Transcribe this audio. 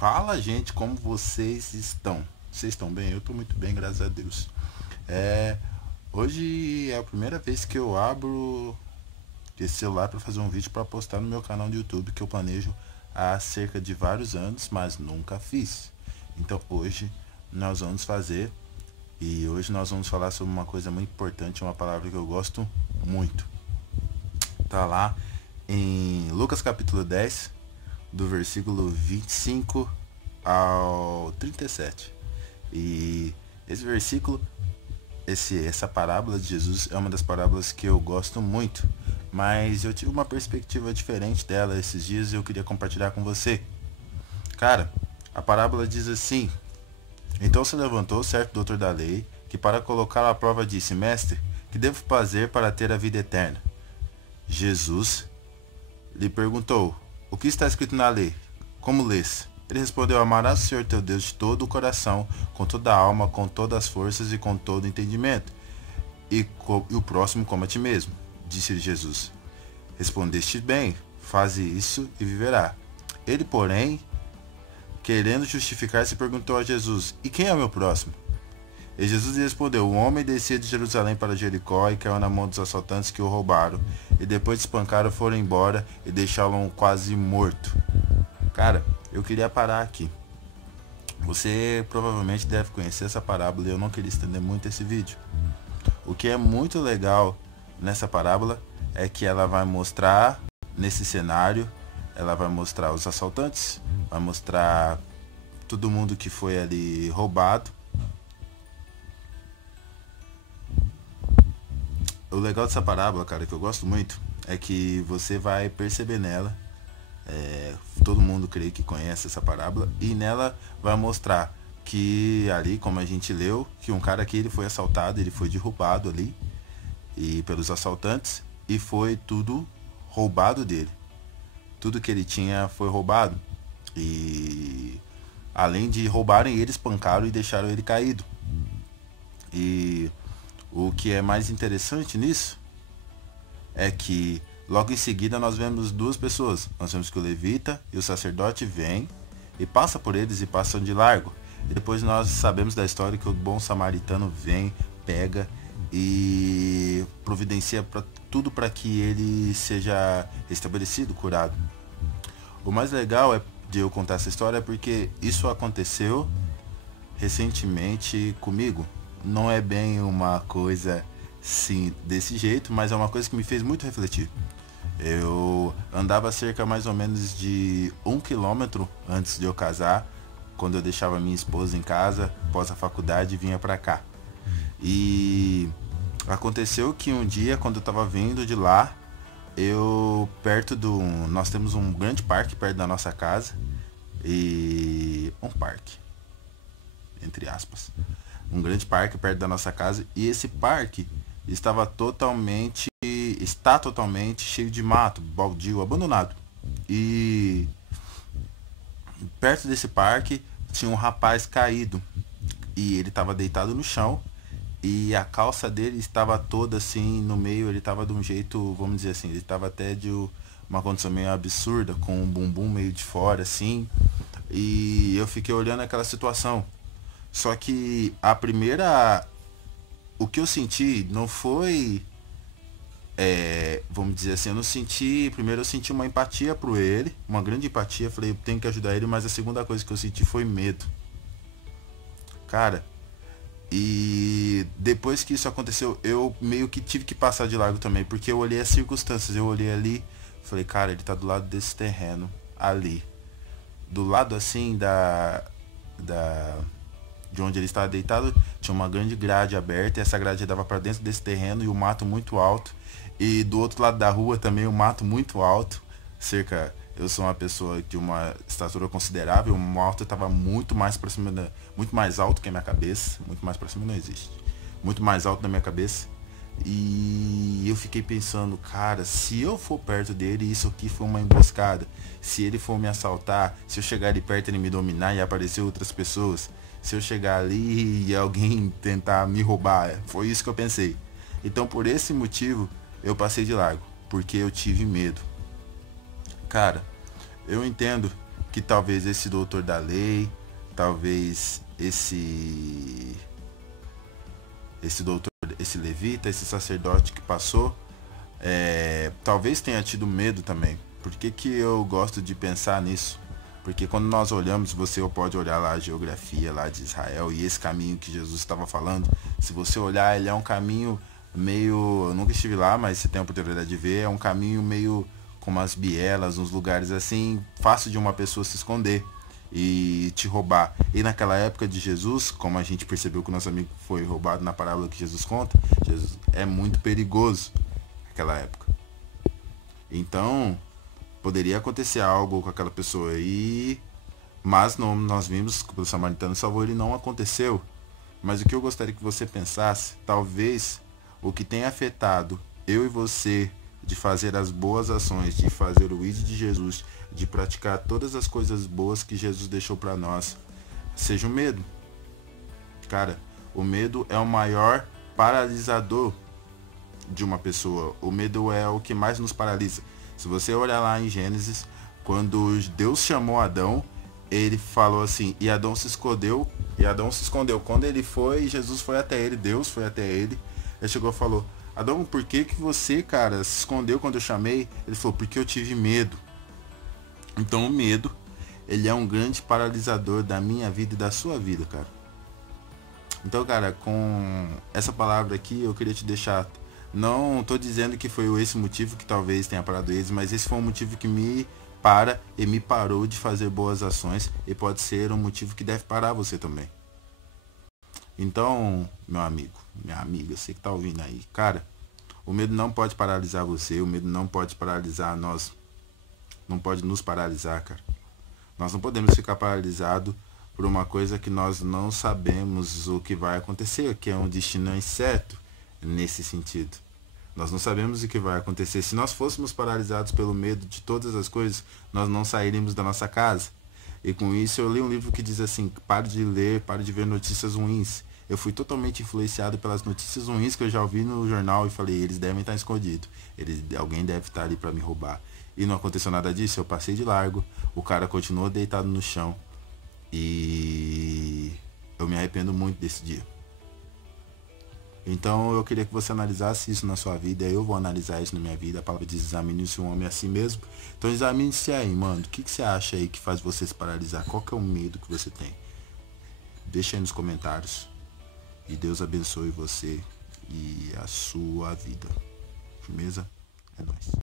Fala, gente, como vocês estão? Vocês estão bem? Eu estou muito bem, graças a Deus. Hoje é a primeira vez que eu abro esse celular para fazer um vídeo para postar no meu canal do YouTube que eu planejo há cerca de vários anos, mas nunca fiz. Então hoje nós vamos fazer e hoje nós vamos falar sobre uma coisa muito importante, uma palavra que eu gosto muito. Tá lá em Lucas capítulo 10, do versículo 25 ao 37. E esse versículo, essa parábola de Jesus é uma das parábolas que eu gosto muito, mas eu tive uma perspectiva diferente dela esses dias e eu queria compartilhar com você. Cara, a parábola diz assim: então se levantou certo doutor da lei, que para colocá-lo à prova disse: Mestre, que devo fazer para ter a vida eterna? Jesus lhe perguntou: o que está escrito na lei? Como lês? Ele respondeu: amarás o Senhor teu Deus de todo o coração, com toda a alma, com todas as forças e com todo o entendimento, e o próximo como a ti mesmo. Disse-lhe Jesus: respondeste bem, faze isso e viverá. Ele, porém, querendo justificar-se, perguntou a Jesus: e quem é o meu próximo? E Jesus lhe respondeu: o homem descia de Jerusalém para Jericó e caiu na mão dos assaltantes que o roubaram, e depois de espancaram foram embora e deixaram-o quase morto. Cara, eu queria parar aqui. Você provavelmente deve conhecer essa parábola e eu não queria estender muito esse vídeo. O que é muito legal nessa parábola é que ela vai mostrar, nesse cenário, ela vai mostrar os assaltantes, vai mostrar todo mundo que foi ali roubado. O legal dessa parábola, cara, que eu gosto muito, é que você vai perceber nela, todo mundo creio que conhece essa parábola, e nela vai mostrar que ali, como a gente leu, que um cara aqui ele foi assaltado, ele foi derrubado ali e pelos assaltantes, e foi tudo roubado dele. Tudo que ele tinha foi roubado. E além de roubarem ele, espancaram e deixaram ele caído. E o que é mais interessante nisso é que logo em seguida nós vemos duas pessoas. Nós vemos que o levita e o sacerdote vêm e passa por eles e passam de largo. E depois nós sabemos da história que o bom samaritano vem, pega e providencia tudo para que ele seja restabelecido, curado. O mais legal de eu contar essa história é porque isso aconteceu recentemente comigo. Não é bem uma coisa sim desse jeito, mas é uma coisa que me fez muito refletir. Eu andava cerca mais ou menos de 1 quilômetro antes de eu casar, quando eu deixava minha esposa em casa, após a faculdade, e vinha pra cá. E aconteceu que um dia, quando eu tava vindo de lá, nós temos um grande parque perto da nossa casa, e um parque, entre aspas, um grande parque perto da nossa casa, e esse parque está totalmente cheio de mato, baldio, abandonado. E perto desse parque tinha um rapaz caído e ele estava deitado no chão e a calça dele estava toda assim no meio, ele estava de um jeito, vamos dizer assim, ele estava até de uma condição meio absurda, com o bumbum meio de fora assim. E eu fiquei olhando aquela situação. Só que o que eu senti não foi, vamos dizer assim, primeiro eu senti uma empatia por ele, uma grande empatia, falei, eu tenho que ajudar ele, mas a segunda coisa que eu senti foi medo. Cara, e depois que isso aconteceu, eu meio que tive que passar de largo também, porque eu olhei as circunstâncias, eu olhei ali, falei, cara, ele tá do lado desse terreno, ali. Do lado assim de onde ele estava deitado, tinha uma grande grade aberta, e essa grade dava para dentro desse terreno e o mato muito alto. E do outro lado da rua também o mato muito alto, eu sou uma pessoa de uma estatura considerável, o mato estava muito mais para cima, muito mais alto que a minha cabeça, muito mais para cima não existe, muito mais alto da minha cabeça. E eu fiquei pensando, cara, se eu for perto dele, isso aqui foi uma emboscada. Se ele for me assaltar, se eu chegar ali perto ele me dominar e aparecer outras pessoas, se eu chegar ali e alguém tentar me roubar, foi isso que eu pensei. Então por esse motivo eu passei de largo, porque eu tive medo. Cara, eu entendo que talvez esse doutor da lei, talvez esse doutor, esse levita, esse sacerdote que passou, talvez tenha tido medo também. Por que que eu gosto de pensar nisso? Porque quando nós olhamos, você pode olhar lá a geografia lá de Israel e esse caminho que Jesus estava falando, se você olhar, ele é um caminho meio, eu nunca estive lá, mas você tem a oportunidade de ver, é um caminho meio com umas bielas, uns lugares assim, fácil de uma pessoa se esconder e te roubar. E naquela época de Jesus, como a gente percebeu que o nosso amigo foi roubado na parábola que Jesus conta, Jesus é muito perigoso naquela época. Então, poderia acontecer algo com aquela pessoa aí, mas não, nós vimos que o samaritano salvou, ele não aconteceu. Mas o que eu gostaria que você pensasse, talvez o que tem afetado eu e você de fazer as boas ações, de fazer o ID de Jesus, de praticar todas as coisas boas que Jesus deixou para nós, seja o medo. Cara, o medo é o maior paralisador de uma pessoa. O medo é o que mais nos paralisa. Se você olhar lá em Gênesis, quando Deus chamou Adão, ele falou assim, e Adão se escondeu. Quando ele foi, Jesus foi até ele, Deus foi até ele. Ele chegou e falou, Adão, por que que você, cara, se escondeu quando eu chamei? Ele falou, porque eu tive medo. Então o medo, ele é um grande paralisador da minha vida e da sua vida, cara. Então, cara, com essa palavra aqui, eu queria te deixar. Não tô dizendo que foi esse motivo que talvez tenha parado eles, mas esse foi um motivo que me parou de fazer boas ações e pode ser um motivo que deve parar você também. Então, meu amigo, minha amiga, você que tá ouvindo aí, cara, o medo não pode paralisar você, o medo não pode paralisar nós, não pode nos paralisar, cara. Nós não podemos ficar paralisados por uma coisa que nós não sabemos o que vai acontecer, que é um destino incerto nesse sentido. Nós não sabemos o que vai acontecer. Se nós fôssemos paralisados pelo medo de todas as coisas, nós não sairíamos da nossa casa. E com isso eu li um livro que diz assim, pare de ler, pare de ver notícias ruins. Eu fui totalmente influenciado pelas notícias ruins que eu já ouvi no jornal e falei, eles devem estar escondidos. Alguém deve estar ali para me roubar. E não aconteceu nada disso, eu passei de largo, o cara continuou deitado no chão. E eu me arrependo muito desse dia. Então eu queria que você analisasse isso na sua vida. Eu vou analisar isso na minha vida. A palavra diz, examine-se um homem a si mesmo. Então examine-se aí, mano. O que você acha aí que faz você se paralisar? Qual que é o medo que você tem? Deixa aí nos comentários. E Deus abençoe você e a sua vida. Firmeza? É nóis.